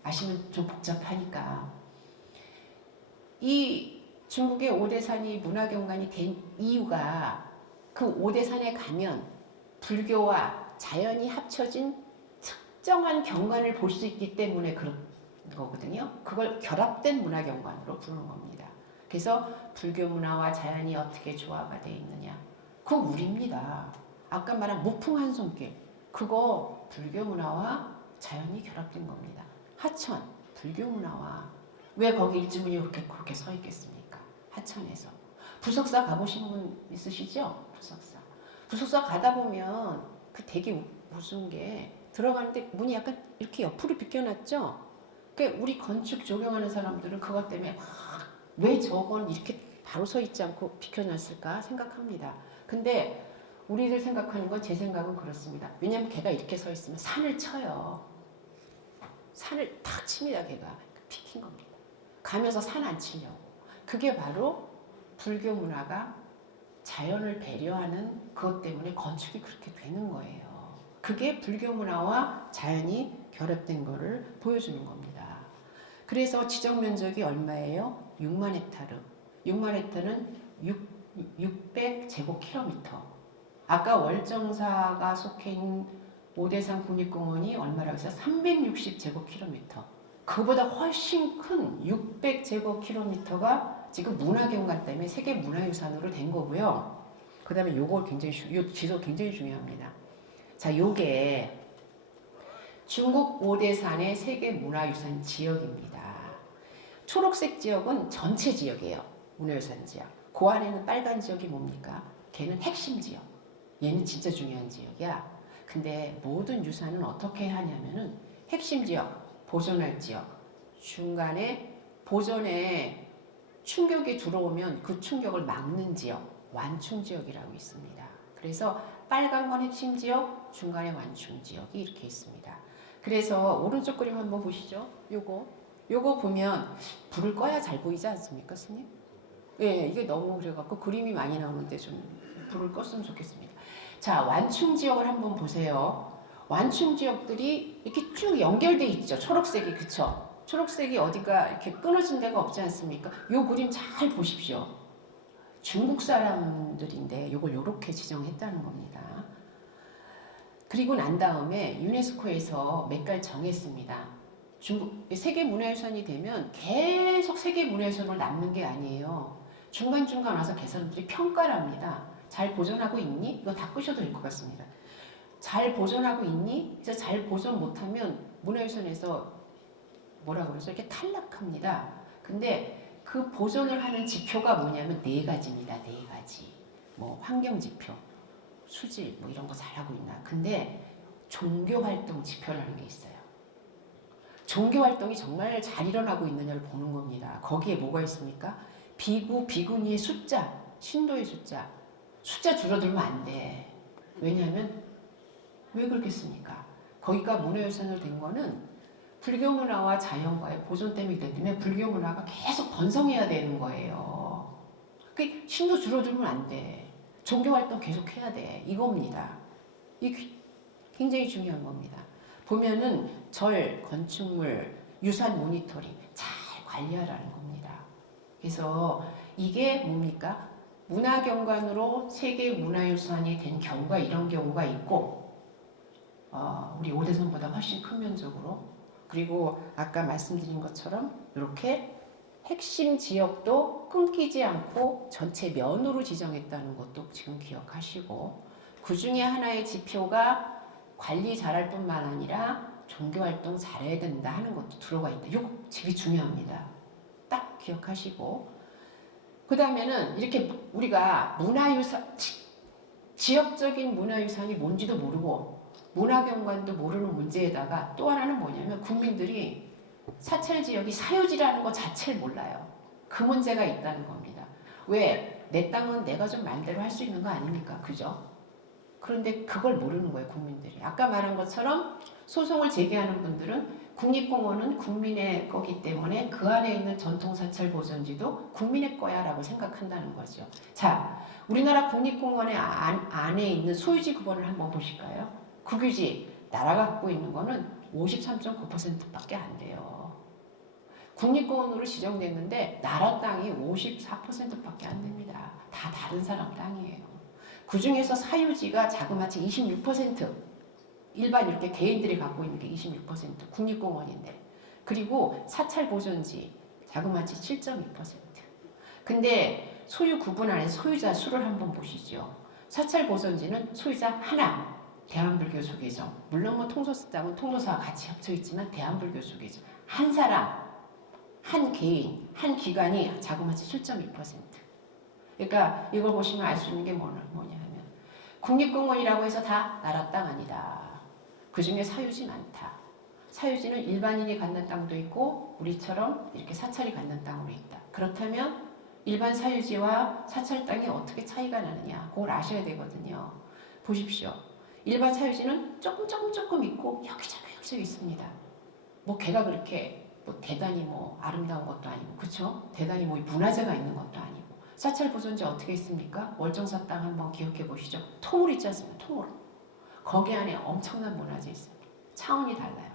아시면 좀 복잡하니까. 이 중국의 오대산이 문화경관이 된 이유가 그 오대산에 가면 불교와 자연이 합쳐진 특정한 경관을 볼 수 있기 때문에 그런 거거든요. 그걸 결합된 문화경관으로 부르는 겁니다. 그래서 불교 문화와 자연이 어떻게 조화가 되어 있느냐. 그거 우리입니다. 아까 말한 무풍한 손길. 그거 불교 문화와 자연이 결합된 겁니다. 하천, 불교 문화와 왜 거기 일지문이 그렇게 서 있겠습니까? 하천에서. 부석사 가보신 분 있으시죠? 부석사. 부석사 가다 보면 그 되게 무서운 게 들어가는데 문이 약간 이렇게 옆으로 비껴놨죠? 그러니까 우리 건축 조경하는 사람들은 그것 때문에 막 왜 저건 이렇게 바로 서 있지 않고 비켜놨을까 생각합니다. 근데 우리들 생각하는 건 제 생각은 그렇습니다. 왜냐하면 걔가 이렇게 서 있으면 산을 쳐요. 산을 탁 칩니다. 걔가 피킨 겁니다. 가면서 산 안 치려고. 그게 바로 불교 문화가 자연을 배려하는 그것 때문에 건축이 그렇게 되는 거예요. 그게 불교 문화와 자연이 결합된 거를 보여주는 겁니다. 그래서 지적 면적이 얼마예요? 6만 헥타르. 6만 헥타르는 600제곱킬로미터. 아까 월정사가 속해 있는 오대산 국립공원이 얼마라고 해서 360제곱킬로미터. 그보다 훨씬 큰 600제곱킬로미터가 지금 문화경관 때문에 세계 문화유산으로 된 거고요. 그 다음에 요거 요 지도 굉장히 중요합니다. 자, 요게 중국 오대산의 세계 문화유산 지역입니다. 초록색 지역은 전체 지역이에요. 문화유산 지역. 그 안에는 빨간 지역이 뭡니까? 걔는 핵심 지역. 얘는 진짜 중요한 지역이야. 근데 모든 유산은 어떻게 하냐면은 핵심 지역, 보존할 지역, 중간에 보존에 충격이 들어오면 그 충격을 막는 지역, 완충 지역이라고 있습니다. 그래서 빨간 건 핵심 지역, 중간에 완충 지역이 이렇게 있습니다. 그래서 오른쪽 그림 한번 보시죠. 요거 보면 불을 꺼야 잘 보이지 않습니까, 스님? 예, 이게 너무 그래갖고 그림이 많이 나오는데 좀 불을 껐으면 좋겠습니다. 자, 완충 지역을 한번 보세요. 완충 지역들이 이렇게 쭉 연결돼 있죠. 초록색이, 그쵸? 초록색이 어디가 이렇게 끊어진 데가 없지 않습니까? 요 그림 잘 보십시오. 중국 사람들인데 요걸 이렇게 지정했다는 겁니다. 그리고 난 다음에 유네스코에서 몇 가지 정했습니다. 중국 세계문화유산이 되면 계속 세계문화유산으로 남는 게 아니에요. 중간중간 와서 개선들이 평가를 합니다. 잘 보존하고 있니? 이거 다 끄셔도 될 것 같습니다. 잘 보존하고 있니? 이제 잘 보존 못하면 문화유산에서 뭐라 그러죠? 이렇게 탈락합니다. 근데 그 보존을 하는 지표가 뭐냐면 4가지입니다. 4가지. 뭐 환경지표, 수질 뭐 이런 거 잘하고 있나. 근데 종교활동 지표라는 게 있어요. 종교활동이 정말 잘 일어나고 있느냐를 보는 겁니다. 거기에 뭐가 있습니까? 비구, 비구니의 숫자, 신도의 숫자 줄어들면 안 돼. 왜냐하면 왜 그렇겠습니까? 거기가 문화유산으로 된 거는 불교 문화와 자연과의 보존 때문에 있기 때문에 불교 문화가 계속 번성해야 되는 거예요. 그 신도 줄어들면 안 돼. 종교활동 계속 해야 돼. 이겁니다. 이게 굉장히 중요한 겁니다. 보면은 절, 건축물, 유산 모니터링 잘 관리하라는 겁니다. 그래서 이게 뭡니까? 문화경관으로 세계 문화유산이 된 경우가 이런 경우가 있고 우리 오대산보다 훨씬 큰 면적으로 그리고 아까 말씀드린 것처럼 이렇게 핵심 지역도 끊기지 않고 전체 면으로 지정했다는 것도 지금 기억하시고 그 중에 하나의 지표가 관리 잘할 뿐만 아니라 종교활동 잘해야 된다 하는 것도 들어가 있다. 이거 되게 중요합니다. 딱 기억하시고 그 다음에는 이렇게 우리가 문화유산 지역적인 문화유산이 뭔지도 모르고 문화경관도 모르는 문제에다가 또 하나는 뭐냐면 국민들이 사찰지역이 사유지라는 것 자체를 몰라요. 그 문제가 있다는 겁니다. 왜? 내 땅은 내가 좀 마음대로 할 수 있는 거 아닙니까? 그죠? 그런데 그걸 모르는 거예요, 국민들이. 아까 말한 것처럼 소송을 제기하는 분들은 국립공원은 국민의 거기 때문에 그 안에 있는 전통사찰 보존지도 국민의 거야 라고 생각한다는 거죠. 자, 우리나라 국립공원의 안에 있는 소유지 구분을 한번 보실까요? 국유지, 나라가 갖고 있는 거는 53.9%밖에 안 돼요. 국립공원으로 지정됐는데 나라 땅이 54%밖에 안 됩니다. 다 다른 사람 땅이에요. 그 중에서 사유지가 자그마치 26%, 일반 이렇게 개인들이 갖고 있는 게 26%, 국립공원인데, 그리고 사찰 보존지 자그마치 7.2%. 근데 소유 구분 안에 소유자 수를 한번 보시죠. 사찰 보존지는 소유자 하나, 대한불교 소개정. 물론 뭐 통소사 땅은 통도사와 같이 합쳐 있지만 대한불교 소개정. 한 사람, 한 개인, 한 기관이 자그마치 7.2%. 그러니까 이걸 보시면 알 수 있는 게 뭐냐 하면 국립공원이라고 해서 다 나라 땅 아니다. 그 중에 사유지 많다. 사유지는 일반인이 갖는 땅도 있고 우리처럼 이렇게 사찰이 갖는 땅으로 있다. 그렇다면 일반 사유지와 사찰 땅이 어떻게 차이가 나느냐, 그걸 아셔야 되거든요. 보십시오. 일반 사유지는 조금 있고 여기저기 있습니다. 뭐 걔가 그렇게 뭐 대단히 뭐 아름다운 것도 아니고, 그렇죠? 대단히 뭐 문화재가 있는 것도 아니고. 사찰 보존지 어떻게 있습니까? 월정사 땅 한번 기억해 보시죠. 통으로 있지 않습니까? 통으로. 거기 안에 엄청난 문화재 있습니다. 차원이 달라요.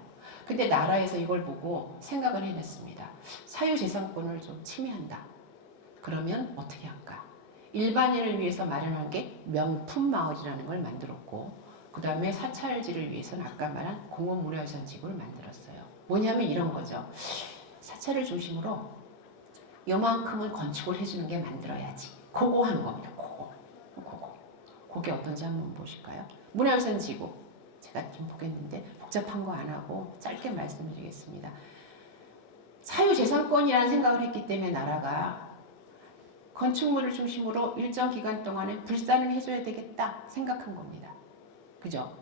근데 나라에서 이걸 보고 생각을 해냈습니다. 사유재산권을 좀 침해한다. 그러면 어떻게 할까? 일반인을 위해서 마련한 게 명품마을이라는 걸 만들었고, 그 다음에 사찰지를 위해서는 아까 말한 공원문화유산 지구를 만들었어요. 뭐냐면 이런 거죠. 사찰을 중심으로 요만큼은 건축을 해주는 게 만들어야지. 그거 한 겁니다. 그게 어떤지 한번 보실까요? 문화유산 지구. 제가 좀 보겠는데 복잡한 거 안 하고 짧게 말씀드리겠습니다. 사유재산권이라는 생각을 했기 때문에 나라가 건축물을 중심으로 일정 기간 동안에 불산을 해줘야 되겠다 생각한 겁니다. 그죠?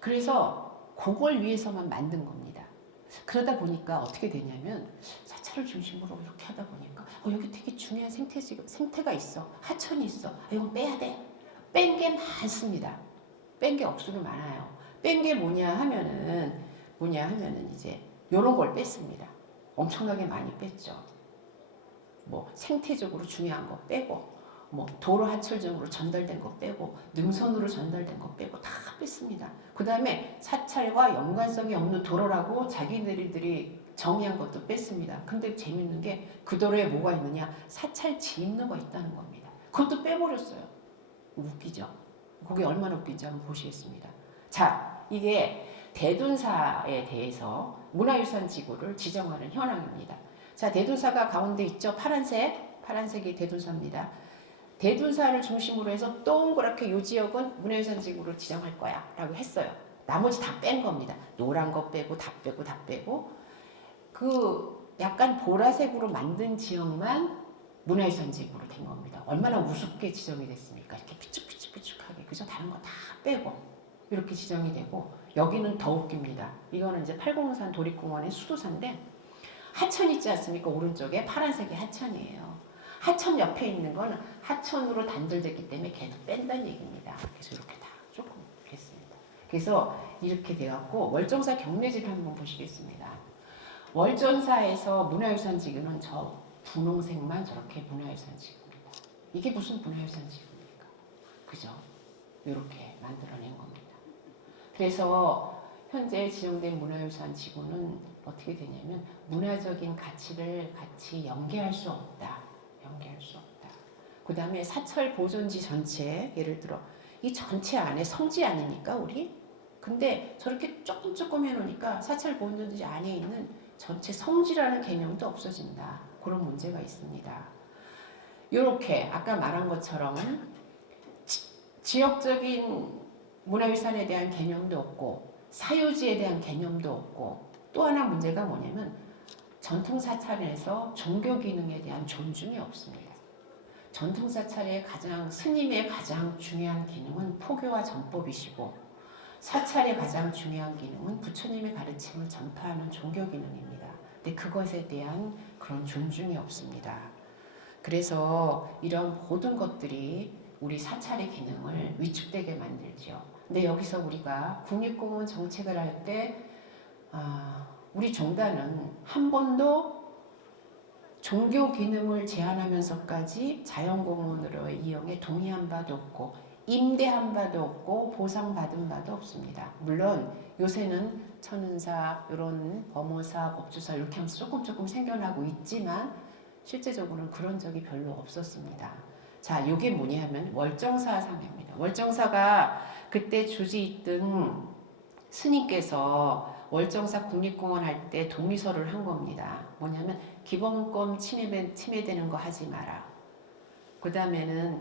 그래서 그걸 위해서만 만든 겁니다. 그러다 보니까 어떻게 되냐면 사찰을 중심으로 이렇게 하다 보니까 여기 되게 중요한 생태가 있어. 하천이 있어. 이건 빼야 돼. 뺀 게 많습니다. 뺀 게 억수로 많아요. 뺀 게 뭐냐 하면은 이제 요런 걸 뺐습니다. 엄청나게 많이 뺐죠. 뭐 생태적으로 중요한 거 빼고, 뭐 도로 하철정으로 전달된 거 빼고, 능선으로 전달된 거 빼고 다 뺐습니다. 그 다음에 사찰과 연관성이 없는 도로라고 자기네들이 정의한 것도 뺐습니다. 근데 재밌는 게 그 도로에 뭐가 있느냐? 사찰 지인로가 있다는 겁니다. 그것도 빼버렸어요. 웃기죠? 그게 얼마나 웃긴지 한번 보시겠습니다. 자, 이게 대둔사에 대해서 문화유산 지구를 지정하는 현황입니다. 자, 대둔사가 가운데 있죠. 파란색이 대둔사입니다. 대둔사를 중심으로 해서 동그랗게 이 지역은 문화유산 지구로 지정할 거야 라고 했어요. 나머지 다 뺀 겁니다. 노란 거 빼고 다 빼고 그 약간 보라색으로 만든 지역만 문화유산 지구로 된 겁니다. 얼마나 우습게 지정이 됐습니까? 이렇게 삐쭉삐쭉하게. 그죠? 다른 거 다 빼고 이렇게 지정이 되고, 여기는 더 웃깁니다. 이거는 이제 팔공산 도립공원의 수도사인데 하천 있지 않습니까? 오른쪽에 파란색이 하천이에요. 하천 옆에 있는 건 하천으로 단절됐기 때문에 걔도 뺀다는 얘기입니다. 그래서 이렇게 다 조금 했습니다. 그래서 이렇게 돼갖고 월정사 경내지를 한번 보시겠습니다. 월정사에서 문화유산 지구는 저 분홍색만 저렇게 문화유산 지구입니다. 이게 무슨 문화유산 지구입니까? 그죠? 이렇게 만들어낸 겁니다. 그래서 현재 지정된 문화유산 지구는 어떻게 되냐면 문화적인 가치를 같이 연계할 수 없다. 그 다음에 사찰 보존지 전체, 예를 들어 이 전체 안에 성지 아닙니까 우리? 근데 저렇게 조금 해놓으니까 사찰 보존지 안에 있는 전체 성지라는 개념도 없어진다. 그런 문제가 있습니다. 이렇게 아까 말한 것처럼 지역적인 문화유산에 대한 개념도 없고 사유지에 대한 개념도 없고, 또 하나 문제가 뭐냐면 전통사찰에서 종교 기능에 대한 존중이 없습니다. 전통사찰의 스님의 가장 중요한 기능은 포교와 전법이시고, 사찰의 가장 중요한 기능은 부처님의 가르침을 전파하는 종교 기능입니다. 근데 그것에 대한 그런 존중이 없습니다. 그래서 이런 모든 것들이 우리 사찰의 기능을 위축되게 만들죠. 근데 여기서 우리가 국립공원 정책을 할 때 우리 종단은 한 번도 종교 기능을 제한하면서까지 자연공원으로의 이용에 동의한 바도 없고 임대한 바도 없고 보상받은 바도 없습니다. 물론 요새는 천은사, 이런 범호사, 법주사 이렇게 하면서 조금 생겨나고 있지만 실제적으로는 그런 적이 별로 없었습니다. 자, 이게 뭐냐 하면 월정사상입니다. 월정사가 그때 주지 있던 스님께서 월정사 국립공원 할 때 동의서를 한 겁니다. 뭐냐면 기본권 침해되는 거 하지 마라. 그 다음에는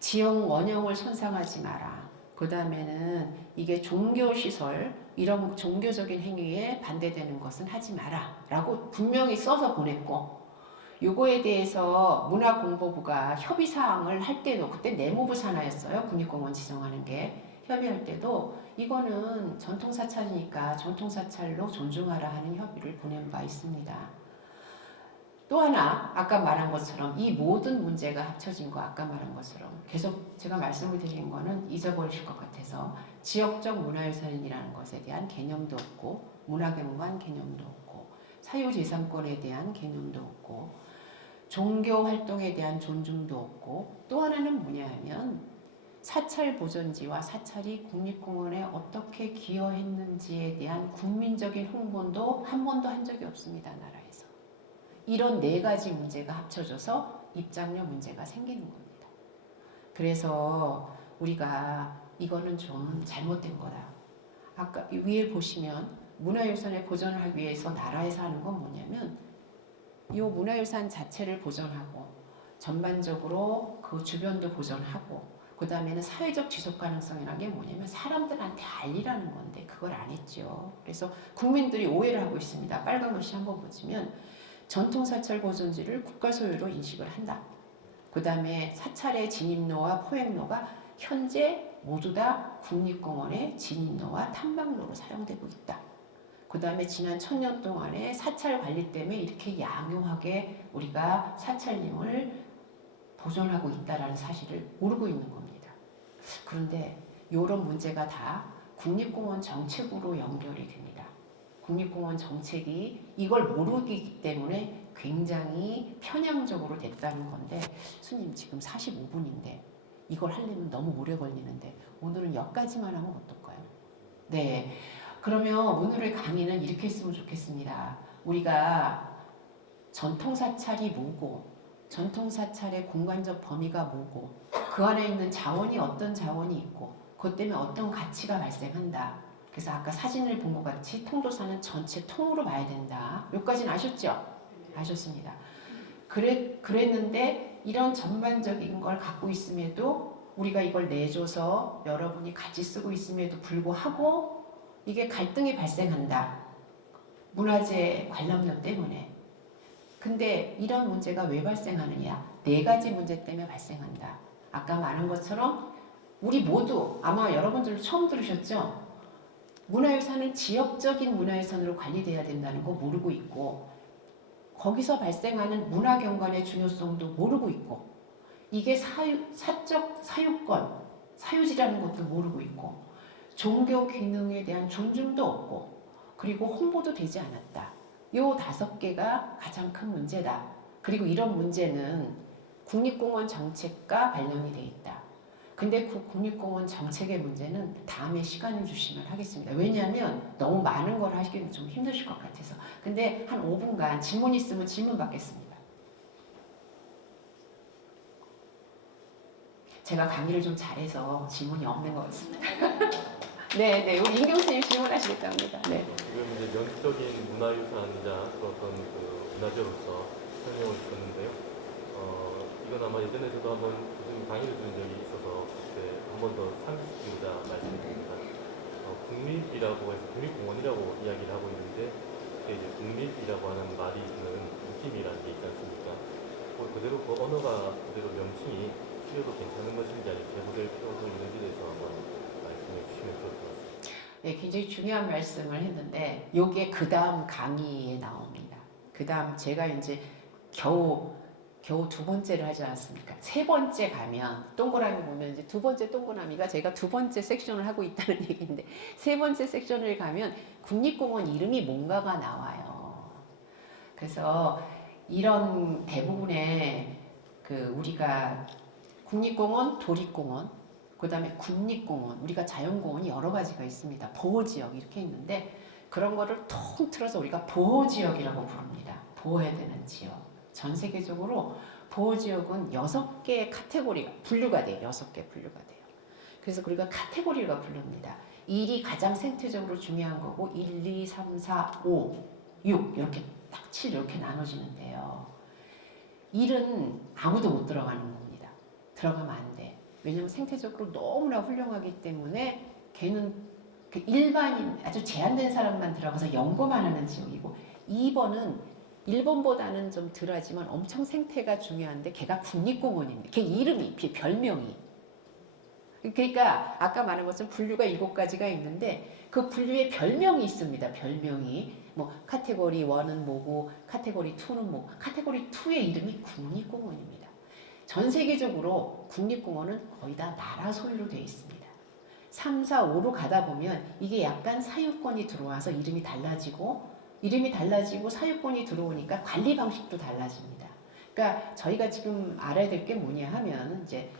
지형 원형을 손상하지 마라. 그 다음에는 이게 종교시설, 이런 종교적인 행위에 반대되는 것은 하지 마라. 라고 분명히 써서 보냈고, 요거에 대해서 문화공보부가 협의사항을 할 때도, 그때 내무부 산하였어요. 국립공원 지정하는 게. 협의할 때도 이거는 전통사찰이니까 전통사찰로 존중하라 하는 협의를 보낸 바 있습니다. 또 하나 아까 말한 것처럼 이 모든 문제가 합쳐진 거 아까 말한 것처럼 계속 제가 말씀을 드린 거는 잊어버리실 것 같아서 지역적 문화유산이라는 것에 대한 개념도 없고 문화경관 개념도 없고 사유재산권에 대한 개념도 없고 종교 활동에 대한 존중도 없고 또 하나는 뭐냐 하면 사찰 보존지와 사찰이 국립공원에 어떻게 기여했는지에 대한 국민적인 홍보도 한 번도 한 적이 없습니다. 나라에서. 이런 네 가지 문제가 합쳐져서 입장료 문제가 생기는 겁니다. 그래서 우리가 이거는 좀 잘못된 거다. 아까 위에 보시면 문화유산의 보존을 하기 위해서 나라에서 하는 건 뭐냐면 이 문화유산 자체를 보존하고 전반적으로 그 주변도 보존하고 그 다음에는 사회적 지속 가능성이라는 게 뭐냐면 사람들한테 알리라는 건데 그걸 안 했죠. 그래서 국민들이 오해를 하고 있습니다. 빨간 글씨 한번 보시면 전통사찰 보존지를 국가 소유로 인식을 한다. 그 다음에 사찰의 진입로와 포획로가 현재 모두 다 국립공원의 진입로와 탐방로로 사용되고 있다. 그 다음에 지난 1000년 동안에 사찰 관리 때문에 이렇게 양호하게 우리가 사찰림을 보존하고 있다는 사실을 모르고 있는 겁니다. 그런데 이런 문제가 다 국립공원 정책으로 연결이 됩니다. 국립공원 정책이 이걸 모르기 때문에 굉장히 편향적으로 됐다는 건데 스님 지금 45분인데 이걸 하려면 너무 오래 걸리는데 오늘은 여기까지만 하면 어떨까요? 네. 그러면 오늘의 강의는 이렇게 했으면 좋겠습니다. 우리가 전통사찰이 뭐고 전통사찰의 공간적 범위가 뭐고 그 안에 있는 자원이 어떤 자원이 있고 그것 때문에 어떤 가치가 발생한다. 그래서 아까 사진을 본 것 같이 통도사는 전체 통으로 봐야 된다. 여기까지는 아셨죠? 아셨습니다. 그랬는데 이런 전반적인 걸 갖고 있음에도 우리가 이걸 내줘서 여러분이 같이 쓰고 있음에도 불구하고 이게 갈등이 발생한다. 문화재 관람료 때문에. 근데 이런 문제가 왜 발생하느냐? 네 가지 문제 때문에 발생한다. 아까 말한 것처럼 우리 모두 아마 여러분들 처음 들으셨죠? 문화유산은 지역적인 문화유산으로 관리돼야 된다는 거 모르고 있고 거기서 발생하는 문화경관의 중요성도 모르고 있고 이게 사적 사유권, 사유지라는 것도 모르고 있고 종교 기능에 대한 존중도 없고 그리고 홍보도 되지 않았다. 요 5개가 가장 큰 문제다. 그리고 이런 문제는 국립공원 정책과 관련이 돼 있다. 근데 그 국립공원 정책의 문제는 다음에 시간을 주시면 하겠습니다. 왜냐하면 너무 많은 걸 하시기는 좀 힘드실 것 같아서. 근데 한 5분간 질문 있으면 질문 받겠습니다. 제가 강의를 좀 잘해서 질문이 없는 것 같습니다. 네, 우리 임경 선생님 질문하시겠다 합니다. 네. 지금 이제 명적인 문화유산이자 어떤 그 문화재로서 설명을 주셨는데요. 이건 아마 예전에 저도 한번 교수님 강의를 들은 적이 있어서 그때 한 번 더 상기시키고자 말씀드립니다. 국립이라고 해서 국립공원이라고 이야기를 하고 있는데 이제 국립이라고 하는 말이 주는 느낌이라는 게 있지 않습니까? 그대로 그 언어가 그대로 명칭이 필요도 괜찮은 것인지 아니면 제고될 필요성이 있는지에 대해서 한번 말씀해 주시면 좋을 것 같습니다. 네, 굉장히 중요한 말씀을 했는데 요게 그 다음 강의에 나옵니다. 그 다음 제가 이제 겨우 2번째를 하지 않았습니까? 3번째 가면 동그라미 보면 이제 2번째 동그라미가 제가 2번째 섹션을 하고 있다는 얘기인데 3번째 섹션을 가면 국립공원 이름이 뭔가가 나와요. 그래서 이런 대부분의 그 우리가 국립공원, 도립공원, 그다음에 국립공원, 우리가 자연공원이 여러 가지가 있습니다. 보호지역 이렇게 있는데 그런 거를 통틀어서 우리가 보호지역이라고 부릅니다. 보호해야 되는 지역. 전 세계적으로 보호지역은 6개의 카테고리가 분류가 돼요. 6개 분류가 돼요. 그래서 우리가 카테고리가 부릅니다. 1이 가장 생태적으로 중요한 거고 1, 2, 3, 4, 5, 6 이렇게 딱 7 이렇게 나눠지는데요. 1은 아무도 못 들어가는 겁니다. 들어가면 안 돼. 왜냐면 생태적으로 너무나 훌륭하기 때문에 걔는 그 일반인 아주 제한된 사람만 들어가서 연구만 하는 지역이고 2번은 1번보다는 좀 덜하지만 엄청 생태가 중요한데 걔가 국립공원입니다. 걔 이름이 별명이 그러니까 아까 말한 것처럼 분류가 7가지가 있는데 그 분류에 별명이 있습니다. 별명이 뭐 카테고리 1은 뭐고 카테고리 2는 뭐 카테고리 2의 이름이 국립공원입니다. 전 세계적으로 국립공원은 거의 다 나라 소유로 되어 있습니다. 3, 4, 5로 가다 보면 이게 약간 사유권이 들어와서 이름이 달라지고 사유권이 들어오니까 관리 방식도 달라집니다. 그러니까 저희가 지금 알아야 될 게 뭐냐 하면 이제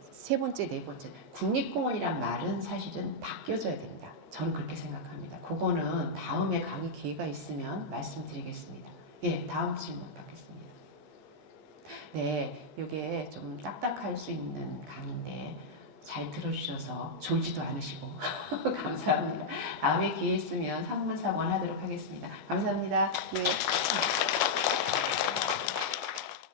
세 번째, 네 번째 국립공원이란 말은 사실은 바뀌어져야 된다. 저는 그렇게 생각합니다. 그거는 다음에 강의 기회가 있으면 말씀드리겠습니다. 예, 다음 질문 받겠습니다. 네, 이게 좀 딱딱할 수 있는 강의인데 잘 들어주셔서 졸지도 않으시고 감사합니다. 다음에 기회 있으면 3번, 4번 하도록 하겠습니다. 감사합니다. 예.